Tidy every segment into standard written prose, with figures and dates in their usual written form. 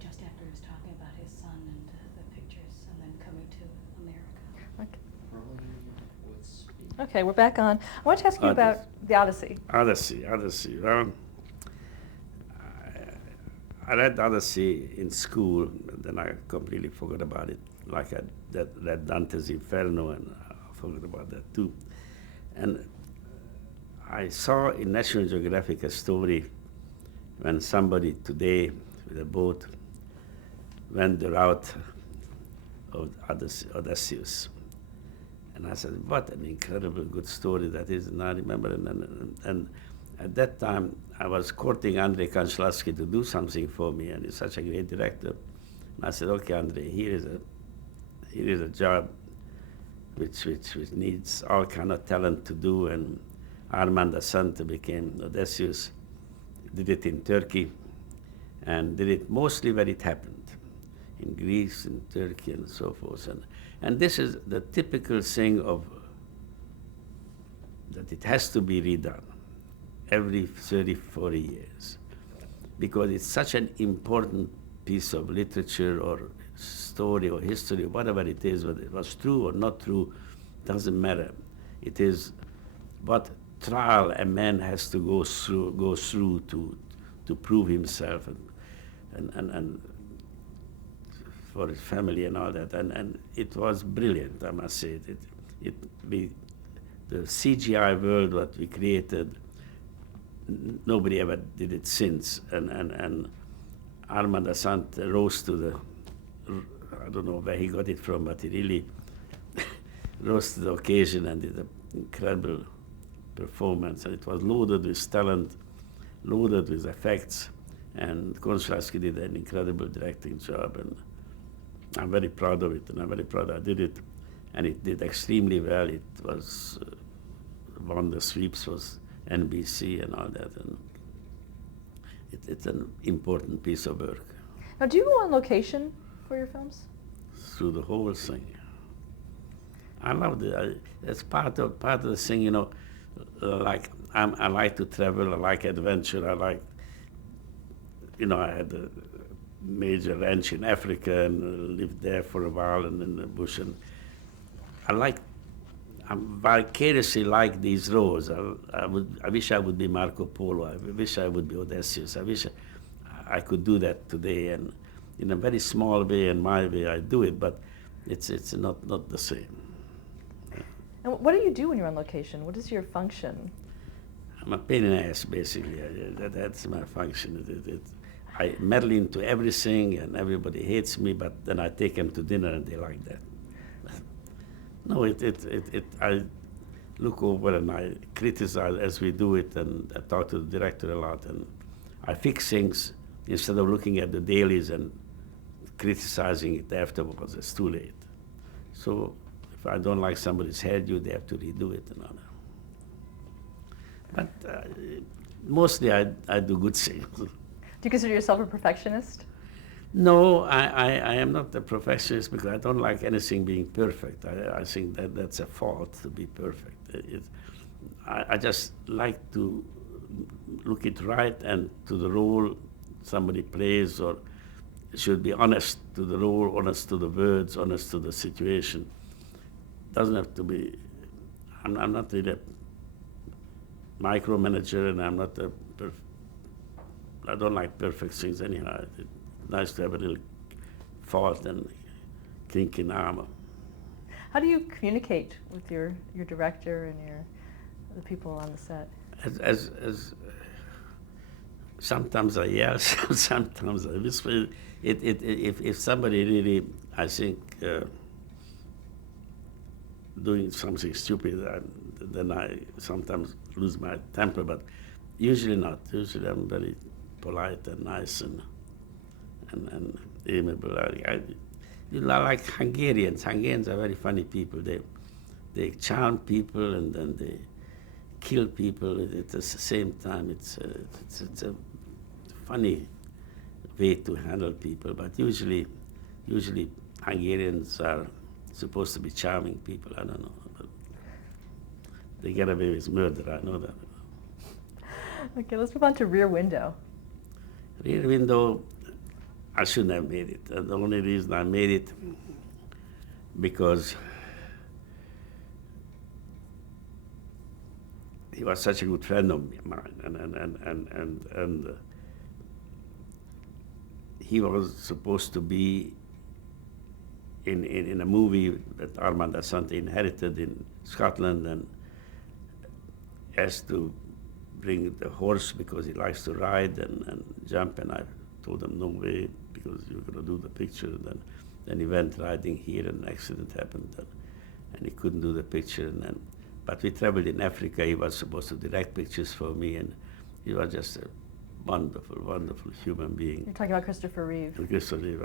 Just after he was talking about his son and the pictures, and then coming to America. Okay. Okay, we're back on. I want to ask you about the Odyssey. Odyssey. Well, I read Odyssey in school, and then I completely forgot about it. Like I read Dante's Inferno, and I forgot about that too. And I saw in National Geographic a story when somebody today with a boat went the route of Odysseus. And I said, what an incredible good story that is. And I remember, and at that time, I was courting Andrei Konchalovsky to do something for me, and he's such a great director. And I said, okay, Andrei, here is a job which needs all kind of talent to do. And Armand Assante became Odysseus, did it in Turkey, and did it mostly where it happened, in Greece, in Turkey, and so forth. And this is the typical thing of that it has to be redone every 30, 40 years, because it's such an important piece of literature or story or history, whatever it is, whether it was true or not true, doesn't matter. It is what trial a man has to go through to prove himself and for his family and all that. And it was brilliant, I must say. The CGI world what we created, nobody ever did it since. And Armand Assante rose to the, I don't know where he got it from, but he really rose to the occasion and did an incredible performance. And it was loaded with talent, loaded with effects, and Konchalovsky did an incredible directing job. And I'm very proud of it, and I'm very proud I did it. And it did extremely well. It was won the sweeps, was NBC and all that. And it's an important piece of work. Now, do you go on location for your films? Through the whole thing. I love it. It's part of the thing, you know. Like I like to travel. I like adventure. I like, you know, I had a major ranch in Africa and lived there for a while and in the bush. And I vicariously like these roles. I wish I would be Marco Polo. I wish I would be Odysseus. I wish I could do that today. And in a very small way and my way, I do it. But it's not the same. And what do you do when you're on location? What is your function? I'm a pain in the ass, basically. That's my function. I meddle into everything, and everybody hates me, but then I take them to dinner, and they like that. No, I look over and I criticize as we do it, and I talk to the director a lot, and I fix things instead of looking at the dailies and criticizing it afterwards. It's too late. So if I don't like somebody's hairdo, they have to redo it and all that. But mostly I do good things. Do you consider yourself a perfectionist? No, I am not a perfectionist because I don't like anything being perfect. I think that's a fault to be perfect. I just like to look it right and to the role somebody plays, or should be honest to the role, honest to the words, honest to the situation. Doesn't have to be. I'm not really a micromanager, and I'm not I don't like perfect things anyhow. It's nice to have a little fault and kink in armor. How do you communicate with your director and the people on the set? As sometimes I yell, sometimes I whisper. If somebody really, I think, doing something stupid, then I sometimes lose my temper, but usually not. Usually I'm very polite and nice and amiable. I like Hungarians. Hungarians are very funny people. They charm people and then they kill people at the same time. It's a funny way to handle people, but usually Hungarians are supposed to be charming people. I don't know, but they get away with murder. I know that. Okay, let's move on to Rear Window. Rear Window, I shouldn't have made it. And the only reason I made it, because he was such a good friend of mine, and he was supposed to be in a movie that Armand Assante inherited in Scotland, and has to bring the horse because he likes to ride and jump, and I told him no way because you're going to do the picture. Then he went riding here, and an accident happened, and he couldn't do the picture. But we traveled in Africa. He was supposed to direct pictures for me, and he was just a wonderful, wonderful human being. You're talking about Christopher Reeve. Christopher Reeve,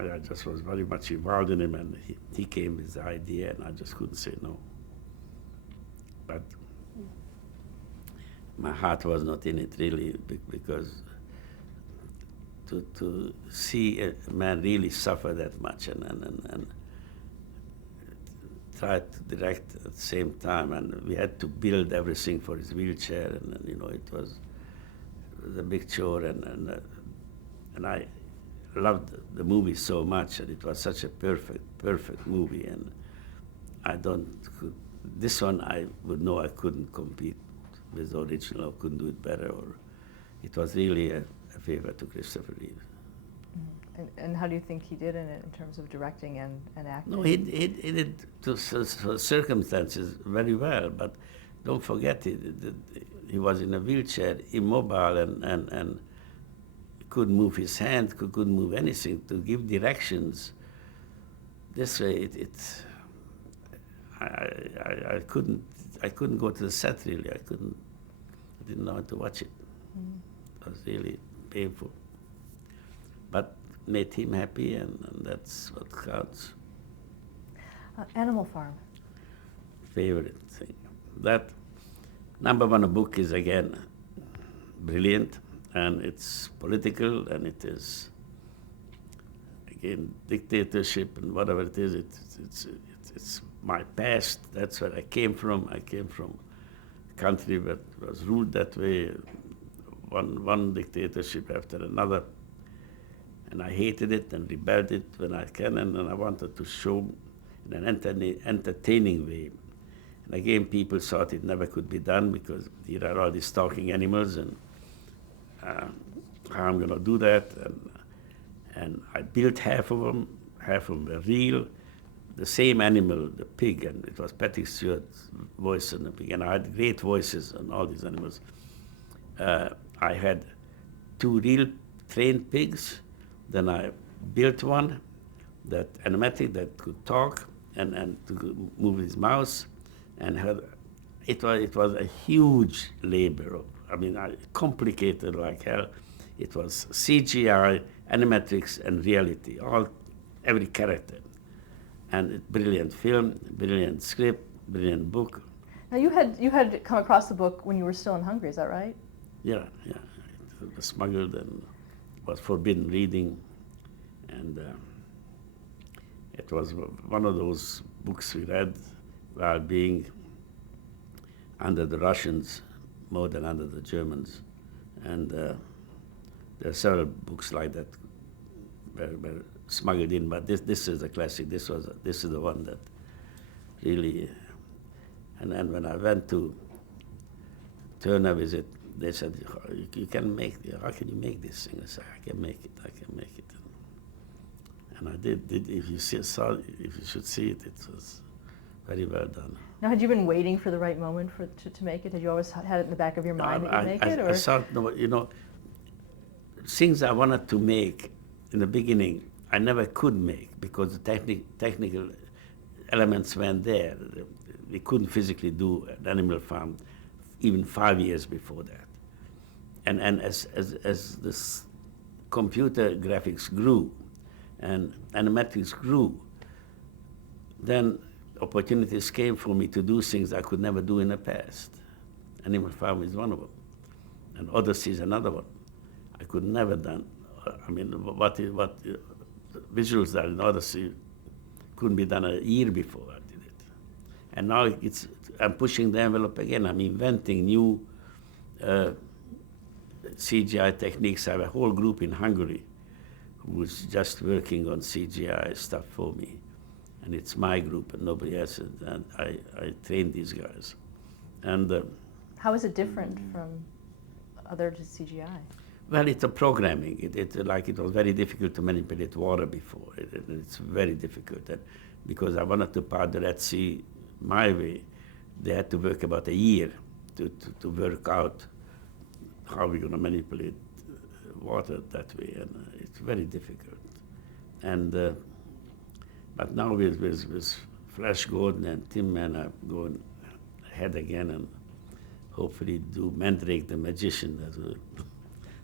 I just was very much involved in him, and he came with the idea, and I just couldn't say no. But my heart was not in it really, because to see a man really suffer that much and try to direct at the same time, and we had to build everything for his wheelchair, and it was a big chore, and I loved the movie so much, and it was such a perfect movie, and this one I would know I couldn't compete with the original, I couldn't do it better, or it was really a favor to Christopher Reeve. And how do you think he did in it in terms of directing and acting? No, he did to circumstances very well, but don't forget he was in a wheelchair, immobile, and couldn't move his hand, couldn't move anything to give directions. This way, I couldn't go to the set really. I didn't know how to watch it. It was really painful, but made him happy, and that's what counts. Animal Farm. Favorite thing. That number one book is again brilliant, and it's political, and it is again dictatorship and whatever it is. It's my past. That's where I came from. I came from a country that was ruled that way, one dictatorship after another, and I hated it and rebelled it when I can, and I wanted to show in an entertaining way. And again, people thought it never could be done because here are all these talking animals, and how I'm going to do that. And I built half of them were real. The same animal, the pig, and it was Patrick Stewart's voice on the pig, and I had great voices on all these animals. I had 2 real trained pigs. Then I built one, that animatic, that could talk and to move his mouth, and it was a huge labor. Complicated like hell. It was CGI, animatrix, and reality, every character. And brilliant film, brilliant script, brilliant book. Now you had come across the book when you were still in Hungary, is that right? Yeah. It was smuggled and was forbidden reading, and it was one of those books we read while being under the Russians more than under the Germans, and there are several books like that were smuggled in, but this is a classic. This is the one that really. And then when I went to Turner visit, they said, "You can make. How can you make this thing?" I said, "I can make it." And I did. If you should see it, it was very well done. Now, had you been waiting for the right moment to make it? Had you always had it in the back of your mind that you'd make it? Or? I thought, things I wanted to make in the beginning, I never could make because the technical elements weren't there. We couldn't physically do an animal farm even 5 years before that. And as this computer graphics grew and animatics grew, then opportunities came for me to do things I could never do in the past. Animal Farm is one of them, and Odyssey is another one. I could never done. What visuals are in Odyssey couldn't be done a year before I did it, and now I'm pushing the envelope again. I'm inventing new uh, CGI techniques. I have a whole group in Hungary who's just working on CGI stuff for me. And it's my group and nobody else's. And I train these guys. And How is it different from other CGI? well, it's a programming. It was very difficult to manipulate water before. It's very difficult. And because I wanted to part the Red Sea my way, they had to work about a year to work out how we're going to manipulate water that way. And it's very difficult. And but now with Flash Gordon and Tim Man, I'm going ahead again and hopefully do Mandrake the Magician.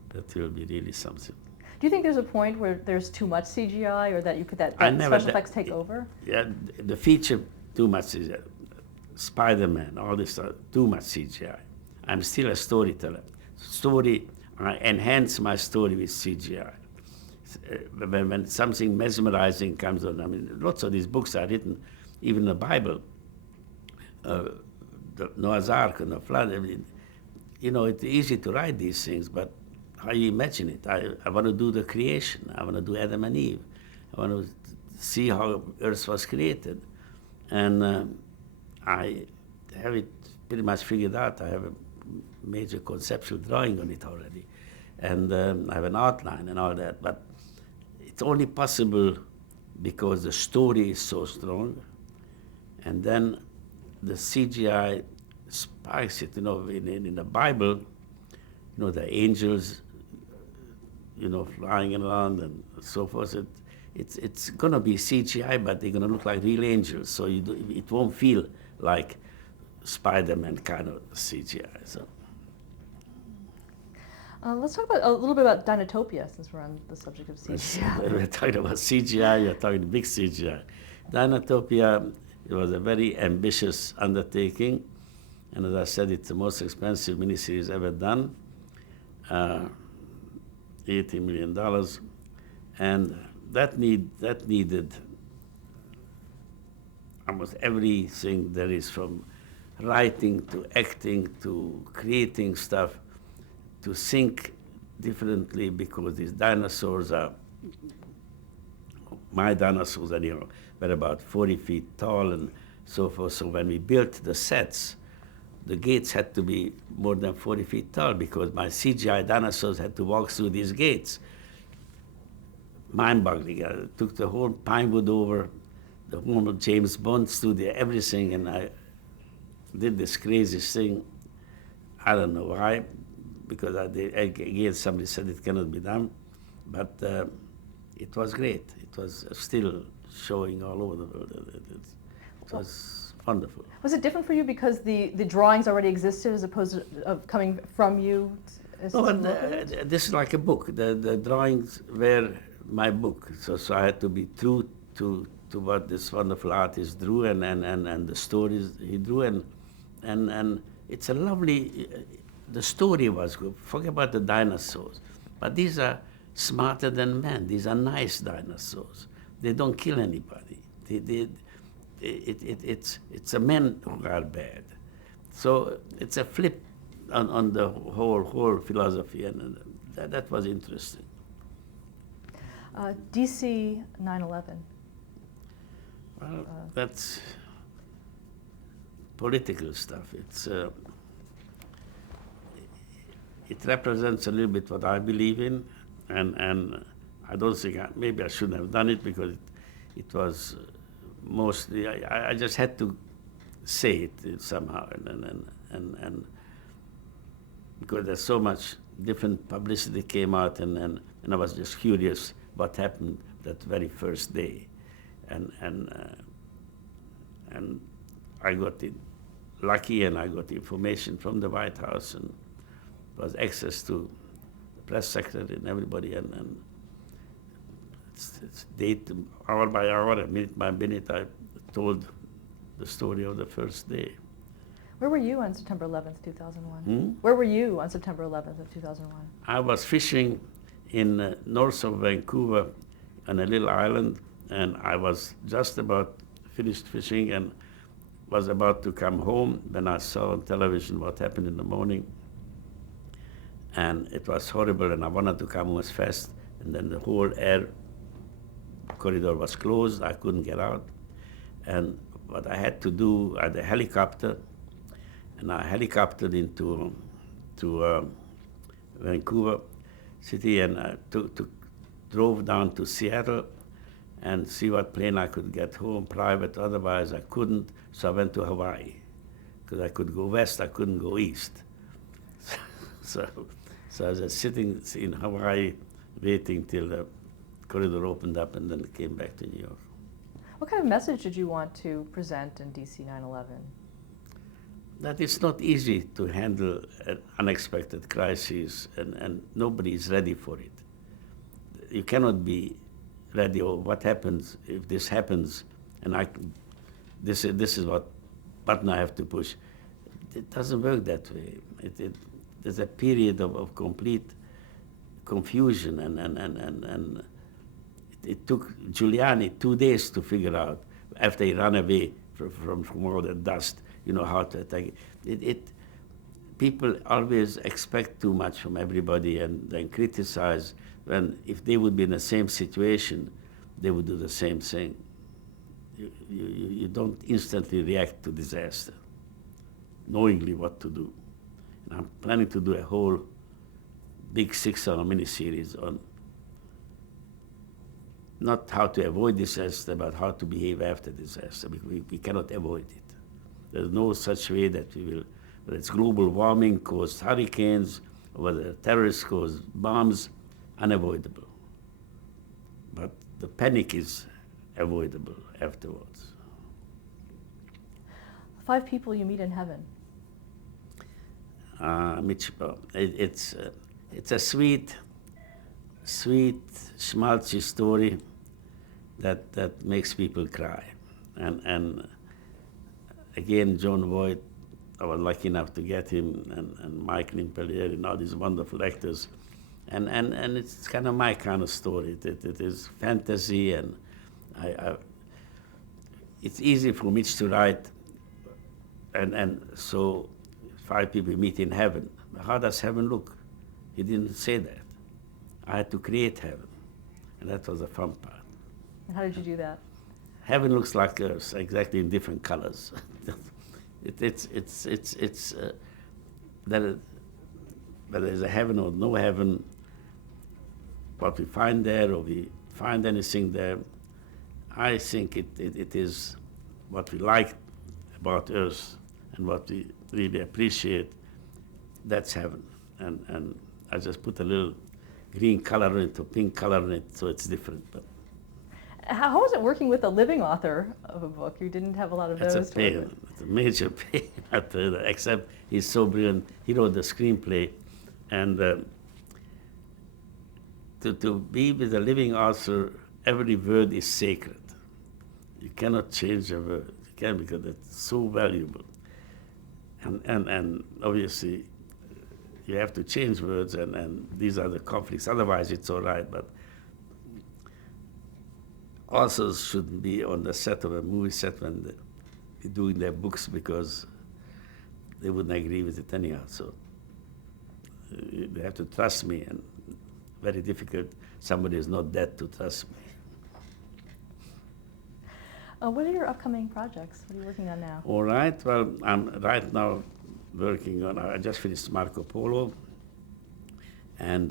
That will be really something. Do you think there's a point where there's too much CGI, or that that special effects take over? Yeah, the feature, too much CGI. Spider-Man, all this stuff, too much CGI. I'm still a storyteller. I enhance my story with CGI. When something mesmerizing comes on, I mean, lots of these books are written, even the Bible, the Noah's Ark and the flood. I mean, you know, it's easy to write these things, but how you imagine it? I want to do the creation. I want to do Adam and Eve. I want to see how Earth was created. And I have it pretty much figured out. I have a major conceptual drawing on it already. And I have an outline and all that. But it's only possible because the story is so strong. And then the CGI spikes it. You know, in the Bible, you know, the angels, you know, flying around and so forth. It's going to be CGI, but they're going to look like real angels. So it won't feel like Spider-Man kind of CGI. So. Let's talk about a little bit about Dinotopia, since we're on the subject of CGI. We're talking about CGI, we're talking big CGI. Dinotopia, it was a very ambitious undertaking. And as I said, it's the most expensive miniseries ever done. $80 million. And that needed almost everything there is, from writing to acting to creating stuff, to think differently, because these dinosaurs are, my dinosaurs anyhow, were about 40 feet tall and so forth. So when we built the sets, the gates had to be more than 40 feet tall because my CGI dinosaurs had to walk through these gates. Mind-boggling. I took the whole Pinewood over, the whole James Bond studio, everything, and I did this crazy thing. I don't know why, because again somebody said it cannot be done, but it was great. It was still showing all over the world. It was wonderful. Was it different for you because the drawings already existed as opposed to coming from you? No, but this is like a book. The drawings were my book, so I had to be true to what this wonderful artist drew and the stories he drew, and it's a lovely. The story was good. Forget about the dinosaurs, but these are smarter than men. These are nice dinosaurs. They don't kill anybody. It's the men who are bad. So it's a flip on the whole philosophy, and that was interesting. DC 9/11. Well, that's political stuff. It represents a little bit what I believe in, and I don't think maybe I shouldn't have done it because it was mostly I just had to say it somehow, and because there's so much different publicity came out, and I was just curious what happened that very first day, and I got it lucky, and I got information from the White House, and was access to the press secretary and everybody, and it's date hour by hour, minute by minute, I told the story of the first day. Where were you on September 11th, 2001? Where were you on September 11th of 2001? I was fishing in north of Vancouver on a little island, and I was just about finished fishing and was about to come home when I saw on television what happened in the morning. and it was horrible, and I wanted to come as fast, and then the whole air corridor was closed. I couldn't get out, and what I had to do, I had a helicopter, and I helicoptered into Vancouver City, and I drove down to Seattle and see what plane I could get home private. Otherwise, I couldn't. So I went to Hawaii because I could go west, I couldn't go east. so I was just sitting in Hawaii, waiting till the corridor opened up, and then came back to New York. What kind of message did you want to present in DC 9/11? That it's not easy to handle an unexpected crisis, and nobody is ready for it. You cannot be ready, or what happens if this happens, and this is what button I have to push. It doesn't work that way. There's a period of complete confusion, and it took Giuliani 2 days to figure out, after he ran away from all the dust, how to attack it. People always expect too much from everybody and then criticize, when if they would be in the same situation, they would do the same thing. You don't instantly react to disaster, knowingly what to do. And I'm planning to do a whole big 6-hour miniseries on not how to avoid disaster, but how to behave after disaster, because we cannot avoid it. There's no such way that we will, whether it's global warming caused hurricanes, or whether terrorists cause bombs, unavoidable. But the panic is avoidable afterwards. 5 people you meet in heaven. It's a sweet, schmaltzy story that makes people cry. And again, John Voight, I was lucky enough to get him, and Mike Limpelier, and all these wonderful actors. And it's kind of my kind of story. It is fantasy, and it's easy for Mitch to write, and so 5 people meet in heaven. How does heaven look? He didn't say that. I had to create heaven, and that was the fun part. And how did you do that? Heaven looks like Earth, exactly in different colors. Whether there's a heaven or no heaven, what we find there, or we find anything there, I think it is what we like about Earth and what we really appreciate. That's heaven, and I just put a little green color in it or pink color in it, so it's different. But how was it working with a living author of a book? You didn't have a lot of those. it's a pain. It's a major pain. Except he's so brilliant. He wrote the screenplay, and to be with a living author, every word is sacred. You cannot change a word. You can, because it's so valuable. And obviously, you have to change words, and these are the conflicts. Otherwise, it's all right. But authors shouldn't be on the set of a movie set when they're doing their books, because they wouldn't agree with it anyhow. So they have to trust me, and very difficult. Somebody is not dead to trust me. What are your upcoming projects? What are you working on now? All right. Well, I'm right now working on, I just finished Marco Polo, and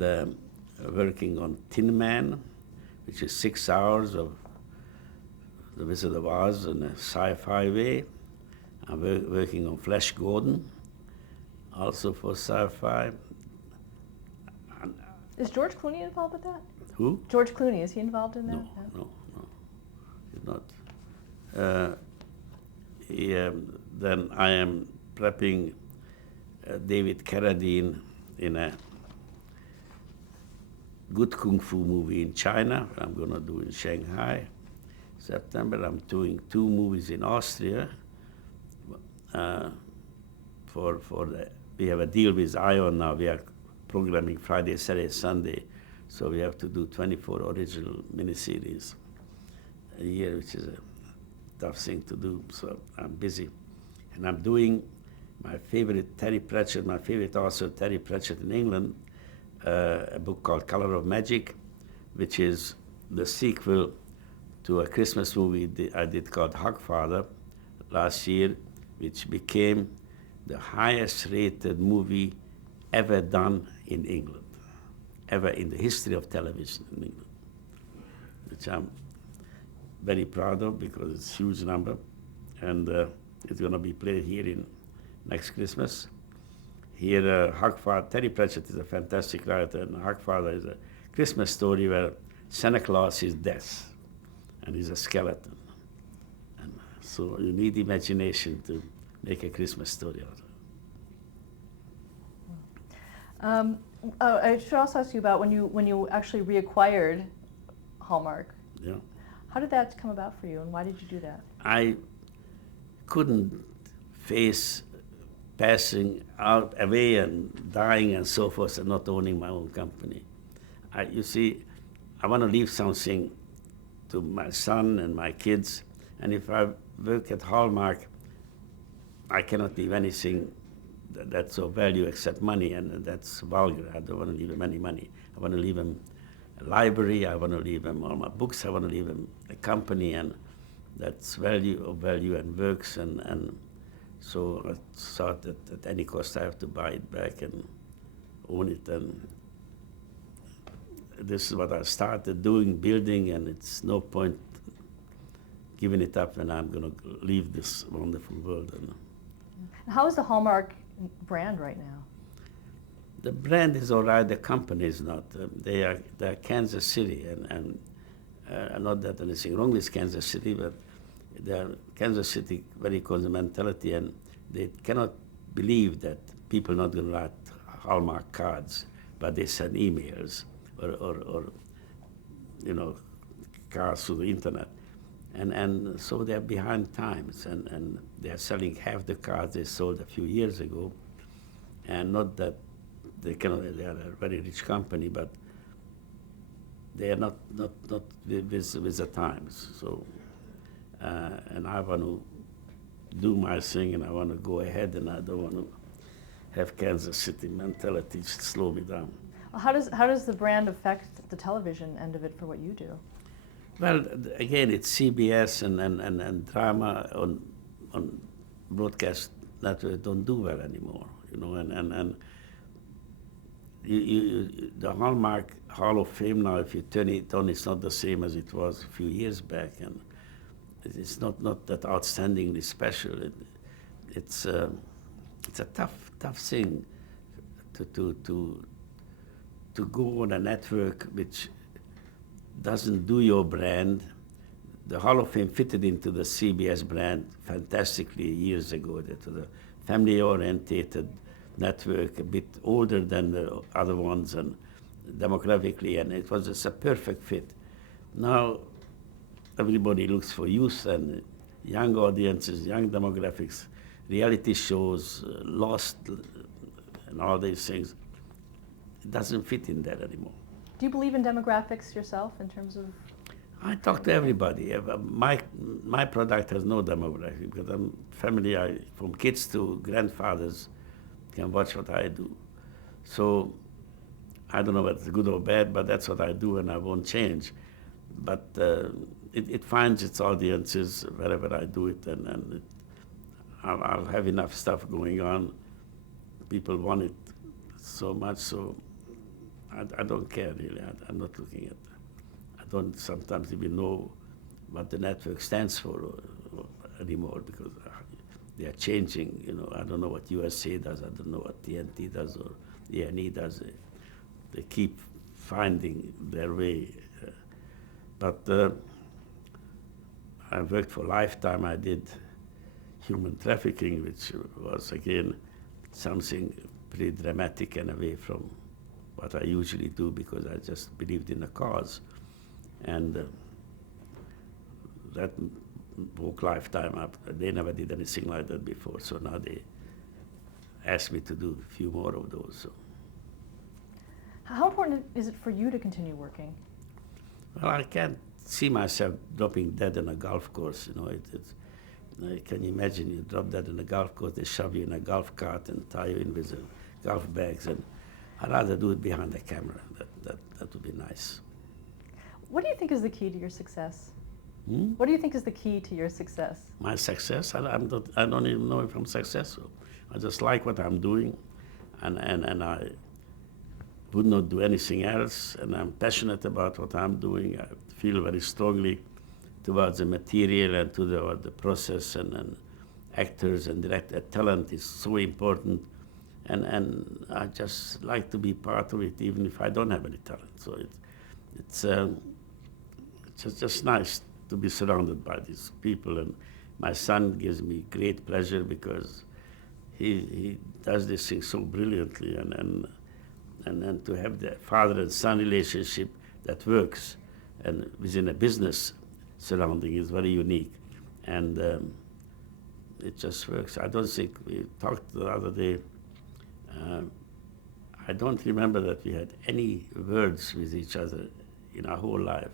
working on Tin Man, which is 6 hours of The Wizard of Oz in a sci-fi way. I'm working on Flash Gordon, also for sci-fi. Is George Clooney involved with that? Who? George Clooney, is he involved in that? No, he's not. Then I am prepping David Carradine in a good kung fu movie in China. I'm going to do in Shanghai. September, I'm doing 2 movies in Austria. We have a deal with ION now. We are programming Friday, Saturday, Sunday, so we have to do 24 original miniseries a year, which is a tough thing to do. So I'm busy, and I'm doing my favorite Terry Pratchett, my favorite author, Terry Pratchett in England. a book called Color of Magic, which is the sequel to a Christmas movie I did called Hogfather last year, which became the highest rated movie ever done in England, ever in the history of television in England, which I'm very proud of because it's a huge number. And it's going to be played here in next Christmas. Here, Hogfather, Terry Pratchett is a fantastic writer, and Hogfather is a Christmas story where Santa Claus is death, and he's a skeleton. And so you need imagination to make a Christmas story out of it. I should also ask you about when you actually reacquired Hallmark. Yeah. How did that come about for you, and why did you do that? I couldn't face passing out away and dying and so forth and not owning my own company. You see, I want to leave something to my son and my kids, and if I work at Hallmark, I cannot leave anything that's of value except money, and that's vulgar. I don't want to leave them any money. I want to leave them a library, I want to leave them all my books, I want to leave them a company, and that's value and works, and so I thought that at any cost I have to buy it back and own it, and this is what I started doing, building, and it's no point giving it up when I'm going to leave this wonderful world. And how is the Hallmark brand right now? the brand is all right, the company is not. They're Kansas City, and not that anything wrong with Kansas City, but they're Kansas City very conservative mentality, and they cannot believe that people are not going to write Hallmark cards, but they send emails or cards through the internet. And so they're behind times, and they're selling half the cards they sold a few years ago. And not that they are a very rich company, but they are not with the times. So, and I want to do my thing, and I want to go ahead, and I don't want to have Kansas City mentality slow me down. Well, how does the brand affect the television end of it for what you do? Well, again, it's CBS and drama on broadcast network don't do well anymore, and the Hallmark Hall of Fame now, if you turn it on, it's not the same as it was a few years back, and it's not that outstandingly special. It's a tough thing to go on a network which doesn't do your brand. The Hall of Fame fitted into the CBS brand fantastically years ago. That was a family-oriented network, a bit older than the other ones and demographically, and it was just a perfect fit. Now everybody looks for youth and young audiences, young demographics, reality shows, Lost, and all these things. It doesn't fit in there anymore. Do you believe in demographics yourself in terms of? I talk to everybody. My product has no demographic because I'm family. From kids to grandfathers can watch what I do. So I don't know whether it's good or bad, but that's what I do, and I won't change. But it finds its audiences wherever I do it, and I'll have enough stuff going on. People want it so much, so I don't care really. I'm not looking at. I don't sometimes even know what the network stands for anymore because they are changing. I don't know what USA does. I don't know what TNT does or E&E does. They keep finding their way. But I worked for Lifetime. I did human trafficking, which was again something pretty dramatic and away from what I usually do because I just believed in the cause. And that woke Lifetime up. They never did anything like that before, so now they asked me to do a few more of those. So. How important is it for you to continue working? Well, I can't see myself dropping dead on a golf course. Can you imagine you drop dead on a golf course, they shove you in a golf cart and tie you in with golf bags, and I'd rather do it behind the camera. That would be nice. What do you think is the key to your success? Hmm? What do you think is the key to your success? My success, I don't even know if I'm successful. I just like what I'm doing, and I would not do anything else, and I'm passionate about what I'm doing. I feel very strongly towards the material and to the process and actors and director. Talent is so important, and I just like to be part of it, even if I don't have any talent. So it's just nice to be surrounded by these people, and my son gives me great pleasure because he does this thing so brilliantly, and to have the father and son relationship that works and within a business surrounding is very unique, and it just works. I don't think we talked the other day. I don't remember that we had any words with each other in our whole life,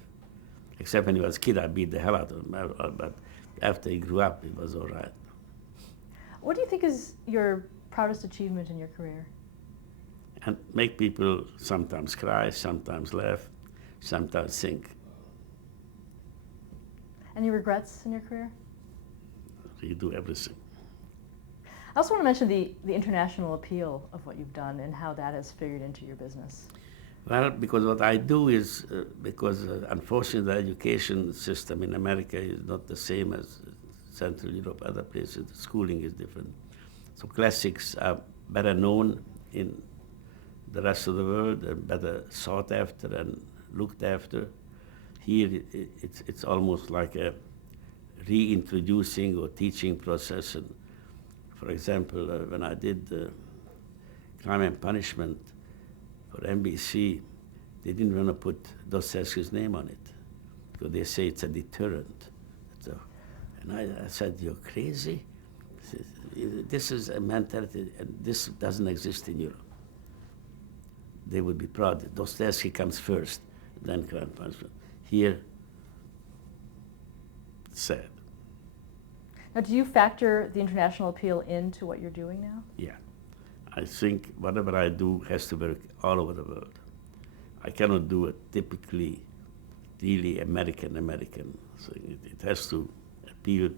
except when he was a kid. I beat the hell out of him, but after he grew up, it was all right. What do you think is your proudest achievement in your career? And make people sometimes cry, sometimes laugh, sometimes think. Any regrets in your career? You do everything. I also want to mention the international appeal of what you've done and how that has figured into your business. Well, because what I do is, because unfortunately the education system in America is not the same as Central Europe, other places, the schooling is different. So classics are better known in the rest of the world and better sought after and looked after. Here it's almost like a reintroducing or teaching process. And for example, when I did Crime and Punishment for NBC, they didn't want to put Dostoevsky's name on it because they say it's a deterrent. So, and I said, "You're crazy. This is a mentality, and this doesn't exist in Europe." They would be proud. Dostoevsky comes first, then Crime and Punishment. Here, it's sad. Now, do you factor the international appeal into what you're doing now? Yeah. I think whatever I do has to work all over the world. I cannot do a typically really American thing. It has to appeal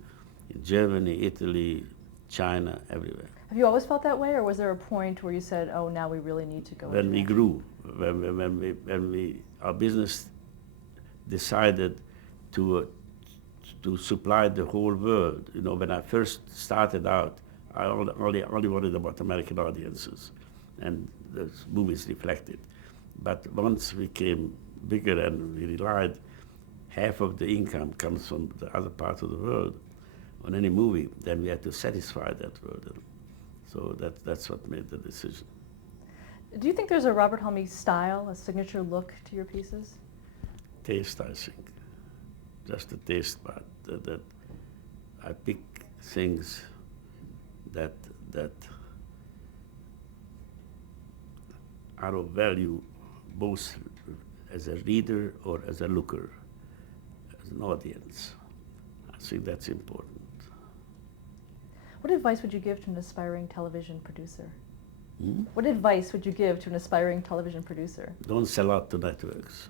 in Germany, Italy, China, everywhere. Have you always felt that way, or was there a point where you said, "Oh, now we really need to go"? When we grew, when our business decided to supply the whole world. You know, when I first started out, I only worried about American audiences, and the movies reflected. But once we became bigger and we realized half of the income comes from the other parts of the world on any movie, then we had to satisfy that world. So that's what made the decision. Do you think there's a Robert Halmi style, a signature look to your pieces? Taste, I think. Just the taste part. That I pick things that are of value both as a reader or as a looker, as an audience. I think that's important. What advice would you give to an aspiring television producer? Hmm? What advice would you give to an aspiring television producer? Don't sell out to networks.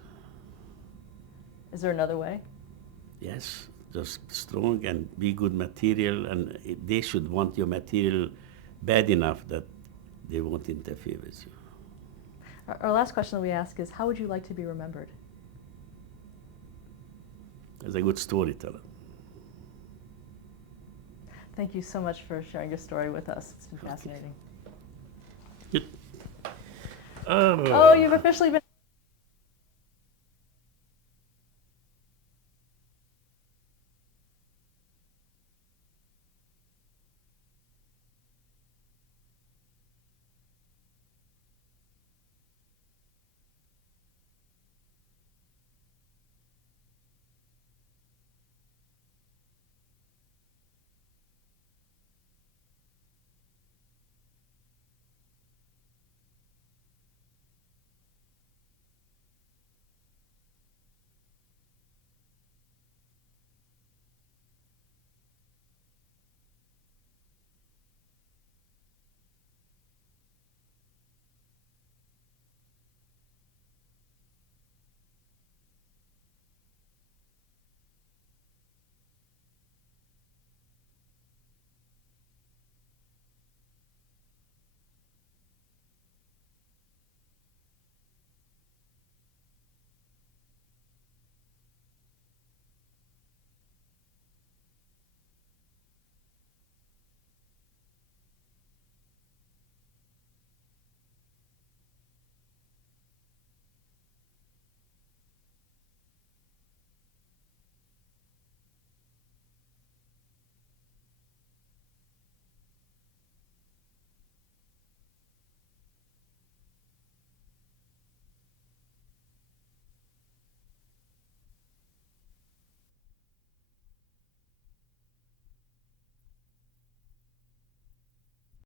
Is there another way? Yes, just strong and be good material, and they should want your material bad enough that they won't interfere with you. Our last question that we ask is, how would you like to be remembered? As a good storyteller. Thank you so much for sharing your story with us. It's been fascinating. Good. Oh, you've officially been